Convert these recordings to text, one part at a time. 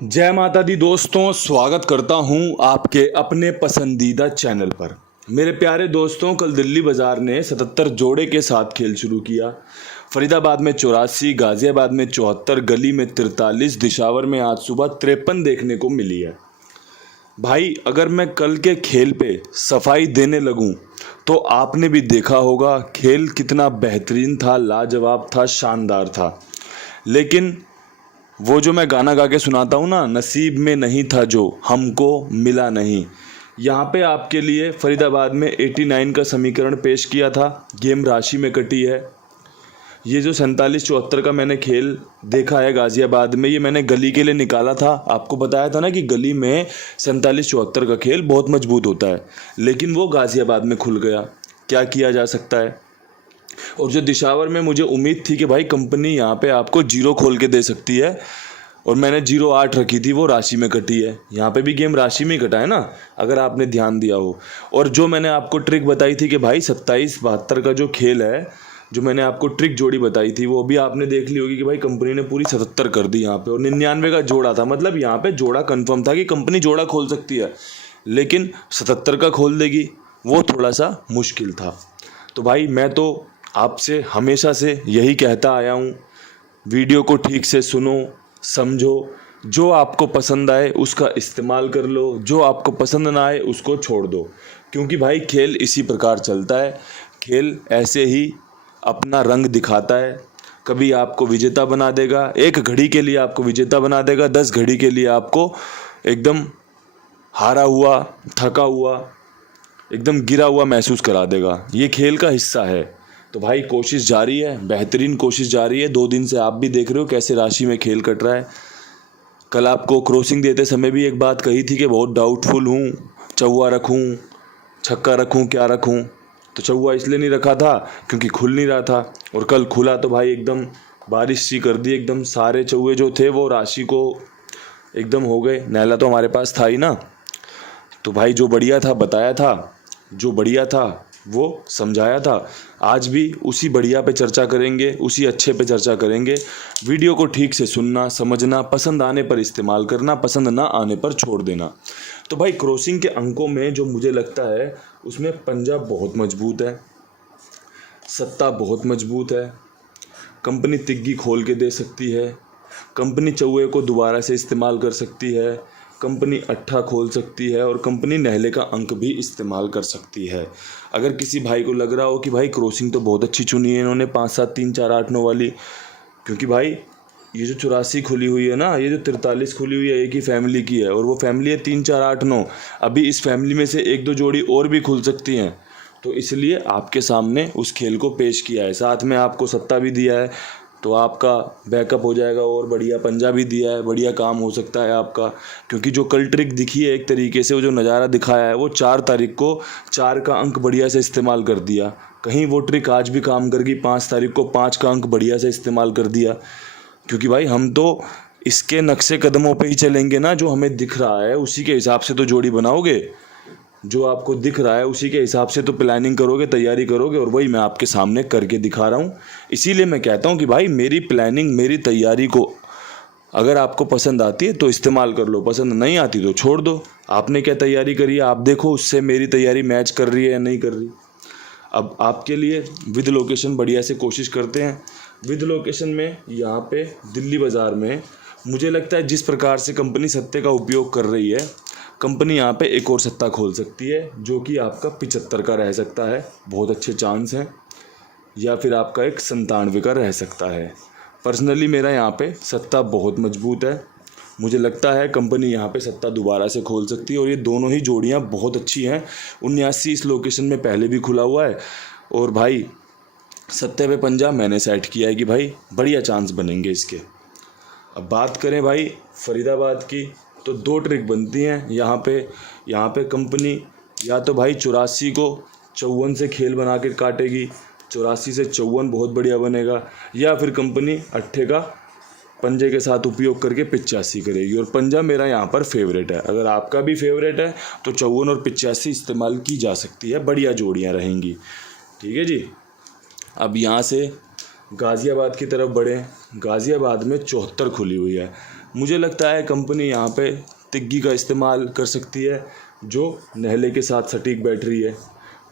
जय माता दी दोस्तों, स्वागत करता हूं आपके अपने पसंदीदा चैनल पर। मेरे प्यारे दोस्तों, कल दिल्ली बाज़ार ने 77 जोड़े के साथ खेल शुरू किया। फरीदाबाद में 84, गाज़ियाबाद में 74, गली में 43, दिशावर में आज सुबह 53 देखने को मिली है। भाई, अगर मैं कल के खेल पे सफाई देने लगूं तो आपने भी देखा होगा खेल कितना बेहतरीन था, लाजवाब था, शानदार था। लेकिन वो जो मैं गाना गा के सुनाता हूँ ना, नसीब में नहीं था जो हमको मिला नहीं। यहाँ पे आपके लिए फरीदाबाद में 89 का समीकरण पेश किया था। गेम राशि में कटी है। ये जो 47-74 का मैंने खेल देखा है गाज़ियाबाद में, ये मैंने गली के लिए निकाला था। आपको बताया था ना कि गली में 47-74 का खेल बहुत मजबूत होता है, लेकिन वो गाज़ियाबाद में खुल गया। क्या किया जा सकता है। और जो दिशावर में मुझे उम्मीद थी कि भाई कंपनी यहाँ पे आपको 0 खोल के दे सकती है, और मैंने 0-8 रखी थी, वो राशि में कटी है। यहाँ पे भी गेम राशि में ही कटा है ना, अगर आपने ध्यान दिया हो। और जो मैंने आपको ट्रिक बताई थी कि भाई 27-72 का जो खेल है, जो मैंने आपको ट्रिक जोड़ी बताई थी, वो भी आपने देख ली होगी कि भाई कंपनी ने पूरी 77 कर दी यहाँ पे। और 99 का जोड़ा था, मतलब यहाँ पे जोड़ा कंफर्म था कि कंपनी जोड़ा खोल सकती है, लेकिन 77 का खोल देगी, वो थोड़ा सा मुश्किल था। तो भाई, मैं तो आपसे हमेशा से यही कहता आया हूँ, वीडियो को ठीक से सुनो, समझो, जो आपको पसंद आए उसका इस्तेमाल कर लो, जो आपको पसंद ना आए उसको छोड़ दो। क्योंकि भाई खेल इसी प्रकार चलता है। खेल ऐसे ही अपना रंग दिखाता है। कभी आपको विजेता बना देगा, एक घड़ी के लिए आपको विजेता बना देगा, 10 घड़ी के लिए आपको एकदम हारा हुआ, थका हुआ, एकदम गिरा हुआ महसूस करा देगा। ये खेल का हिस्सा है। तो भाई, कोशिश जारी है, बेहतरीन कोशिश जारी है। 2 दिन से आप भी देख रहे हो कैसे राशि में खेल कट रहा है। कल आपको क्रॉसिंग देते समय भी एक बात कही थी कि बहुत डाउटफुल हूँ, चौवा रखूँ, छक्का रखूँ, क्या रखूँ। तो चौवा इसलिए नहीं रखा था क्योंकि खुल नहीं रहा था, और कल खुला तो भाई एकदम बारिश सी कर दी। एकदम सारे चौवे जो थे वो राशि को एकदम हो गए। नैला तो हमारे पास था ही ना। तो भाई, जो बढ़िया था बताया था, जो बढ़िया था वो समझाया था। आज भी उसी बढ़िया पे चर्चा करेंगे, उसी अच्छे पे चर्चा करेंगे। वीडियो को ठीक से सुनना, समझना, पसंद आने पर इस्तेमाल करना, पसंद ना आने पर छोड़ देना। तो भाई, क्रॉसिंग के अंकों में जो मुझे लगता है उसमें पंजाब बहुत मजबूत है, सत्ता बहुत मजबूत है। कंपनी तिग्गी खोल के दे सकती है, कंपनी चौवे को दोबारा से इस्तेमाल कर सकती है, कंपनी अट्ठा खोल सकती है, और कंपनी नहले का अंक भी इस्तेमाल कर सकती है। अगर किसी भाई को लग रहा हो कि भाई क्रॉसिंग तो बहुत अच्छी चुनी है इन्होंने, 5-7-3-4-8-9 वाली, क्योंकि भाई ये जो 84 खुली हुई है ना, ये जो 43 खुली हुई है, एक ही फैमिली की है, और वो फैमिली है 3-4-8-9। अभी इस फैमिली में से 1-2 जोड़ी और भी खुल सकती हैं। तो इसलिए आपके सामने उस खेल को पेश किया है, साथ में आपको सत्ता भी दिया है, तो आपका बैकअप हो जाएगा। और बढ़िया पंजा भी दिया है, बढ़िया काम हो सकता है आपका। क्योंकि जो कल ट्रिक दिखी है, एक तरीके से वो जो नज़ारा दिखाया है, वो 4 तारीख को 4 का अंक बढ़िया से इस्तेमाल कर दिया। कहीं वो ट्रिक आज भी काम कर गई, 5 तारीख को 5 का अंक बढ़िया से इस्तेमाल कर दिया। क्योंकि भाई, हम तो इसके नक्शे कदमों पे ही चलेंगे ना, जो हमें दिख रहा है उसी के हिसाब से तो जोड़ी बनाओगे। जो आपको दिख रहा है उसी के हिसाब से तो प्लानिंग करोगे, तैयारी करोगे, और वही मैं आपके सामने करके दिखा रहा हूँ। इसीलिए मैं कहता हूँ कि भाई, मेरी प्लानिंग, मेरी तैयारी को अगर आपको पसंद आती है तो इस्तेमाल कर लो, पसंद नहीं आती तो छोड़ दो। आपने क्या तैयारी करी है, आप देखो उससे मेरी तैयारी मैच कर रही है या नहीं कर रही। अब आपके लिए विद लोकेशन बढ़िया से कोशिश करते हैं। विद लोकेशन में यहाँ पे दिल्ली बाज़ार में मुझे लगता है जिस प्रकार से कंपनी सत्ते का उपयोग कर रही है, कंपनी यहाँ पे एक और सत्ता खोल सकती है, जो कि आपका 75 का रह सकता है, बहुत अच्छे चांस हैं। या फिर आपका एक 97 का रह सकता है। पर्सनली मेरा यहाँ पे सत्ता बहुत मजबूत है। मुझे लगता है कंपनी यहाँ पे सत्ता दोबारा से खोल सकती है, और ये दोनों ही जोड़ियाँ बहुत अच्छी हैं। 79 इस लोकेशन में पहले भी खुला हुआ है, और भाई सत्ते पे पंजा मैंने सेट किया है कि भाई बढ़िया चांस बनेंगे इसके। अब बात करें भाई फरीदाबाद की, तो 2 ट्रिक बनती हैं यहाँ पे कंपनी या तो भाई 84 को 54 से खेल बना के काटेगी, 84 से 54 बहुत बढ़िया बनेगा, या फिर कंपनी अट्ठे का पंजे के साथ उपयोग करके 85 करेगी। और पंजा मेरा यहाँ पर फेवरेट है। अगर आपका भी फेवरेट है तो 54 और 85 इस्तेमाल की जा सकती है, बढ़िया जोड़ियाँ रहेंगी। ठीक है जी। अब यहाँ से गाज़ियाबाद की तरफ बढ़ें। गाज़ियाबाद में 74 खुली हुई है। मुझे लगता है कंपनी यहाँ पे तिग्गी का इस्तेमाल कर सकती है जो नहले के साथ सटीक बैठ रही है।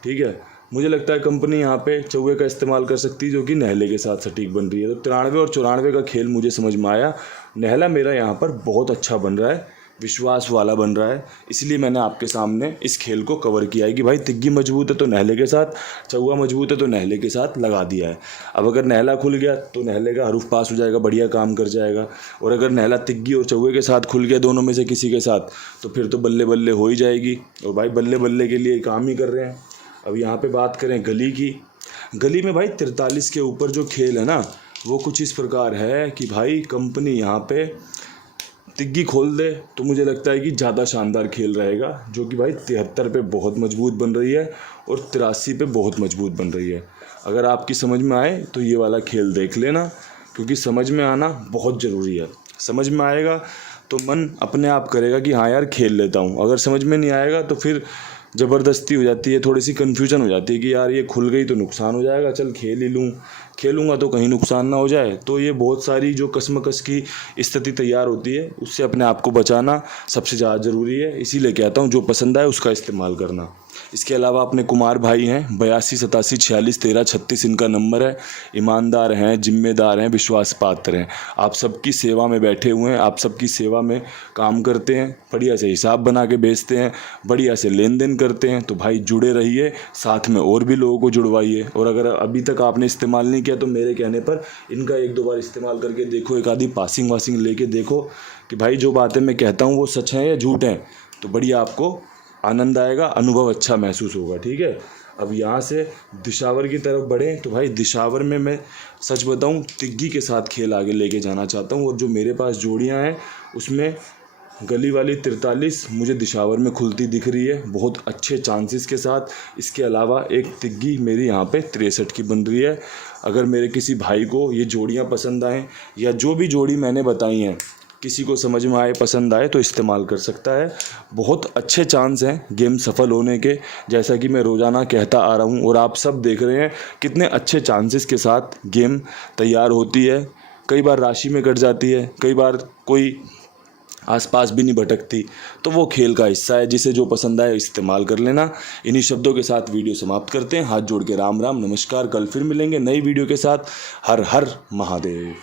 ठीक है, मुझे लगता है कंपनी यहाँ पे चौवे का इस्तेमाल कर सकती है जो कि नहले के साथ सटीक बन रही है। तो 93 और 94 का खेल मुझे समझ में आया। नहला मेरा यहाँ पर बहुत अच्छा बन रहा है, विश्वास वाला बन रहा है, इसलिए मैंने आपके सामने इस खेल को कवर किया है कि भाई तिग्गी मजबूत है तो नहले के साथ, चौवा मजबूत है तो नहले के साथ लगा दिया है। अब अगर नहला खुल गया तो नहले का हरूफ पास हो जाएगा, बढ़िया काम कर जाएगा। और अगर नहला तिग्गी और चौवे के साथ खुल गया दोनों में से किसी के साथ, तो फिर तो बल्ले बल्ले हो ही जाएगी। और भाई बल्ले बल्ले के लिए काम ही कर रहे हैं। अब यहाँ पे बात करें गली की, गली में भाई 43 के ऊपर जो खेल है ना वो कुछ इस प्रकार है कि भाई कंपनी यहाँ पे तिग्गी खोल दे तो मुझे लगता है कि ज़्यादा शानदार खेल रहेगा, जो कि भाई 73 पे बहुत मजबूत बन रही है और 83 पे बहुत मजबूत बन रही है। अगर आपकी समझ में आए तो ये वाला खेल देख लेना, क्योंकि समझ में आना बहुत ज़रूरी है। समझ में आएगा तो मन अपने आप करेगा कि हाँ यार खेल लेता हूँ। अगर समझ में नहीं आएगा तो फिर ज़बरदस्ती हो जाती है, थोड़ी सी कन्फ्यूजन हो जाती है कि यार ये खुल गई तो नुकसान हो जाएगा, चल खेल ही लूँ, खेलूँगा तो कहीं नुकसान ना हो जाए। तो ये बहुत सारी जो कशमकश की स्थिति तैयार होती है, उससे अपने आप को बचाना सबसे ज़्यादा ज़रूरी है। इसीलिए कहता हूँ जो पसंद आए उसका इस्तेमाल करना। इसके अलावा अपने कुमार भाई हैं, 82 87 46 13 36 इनका नंबर है। ईमानदार हैं, जिम्मेदार हैं, विश्वास पात्र हैं। आप सबकी सेवा में बैठे हुए हैं, आप सबकी सेवा में काम करते हैं, बढ़िया से हिसाब बना के बेचते हैं, बढ़िया से लेन देन करते हैं। तो भाई जुड़े रहिए, साथ में और भी लोगों को जुड़वाइए। और अगर अभी तक आपने इस्तेमाल नहीं किया तो मेरे कहने पर इनका 1-2 बार इस्तेमाल करके देखो, एक आधी पासिंग वासिंग लेके देखो कि भाई जो बातें मैं कहता हूँ वो सच हैं या झूठ हैं। तो बढ़िया आपको आनंद आएगा, अनुभव अच्छा महसूस होगा। ठीक है, अब यहाँ से दिशावर की तरफ बढ़ें तो भाई दिशावर में मैं सच बताऊँ तिग्गी के साथ खेल आगे लेके जाना चाहता हूँ। और जो मेरे पास जोड़ियाँ हैं उसमें गली वाली 43 मुझे दिशावर में खुलती दिख रही है बहुत अच्छे चांसेस के साथ। इसके अलावा एक तिग्गी मेरी यहाँ पे 63 की बन रही है। अगर मेरे किसी भाई को ये जोड़ियाँ पसंद आएँ या जो भी जोड़ी मैंने बताई हैं किसी को समझ में आए, पसंद आए तो इस्तेमाल कर सकता है। बहुत अच्छे चांस हैं गेम सफल होने के, जैसा कि मैं रोज़ाना कहता आ रहा हूँ और आप सब देख रहे हैं कितने अच्छे चांसेस के साथ गेम तैयार होती है। कई बार राशि में कट जाती है, कई बार कोई आसपास भी नहीं भटकती। तो वो खेल का हिस्सा है, जिसे जो पसंद आए इस्तेमाल कर लेना। इन्हीं शब्दों के साथ वीडियो समाप्त करते हैं। हाथ जोड़ के राम राम, नमस्कार। कल फिर मिलेंगे नई वीडियो के साथ। हर हर महादेव।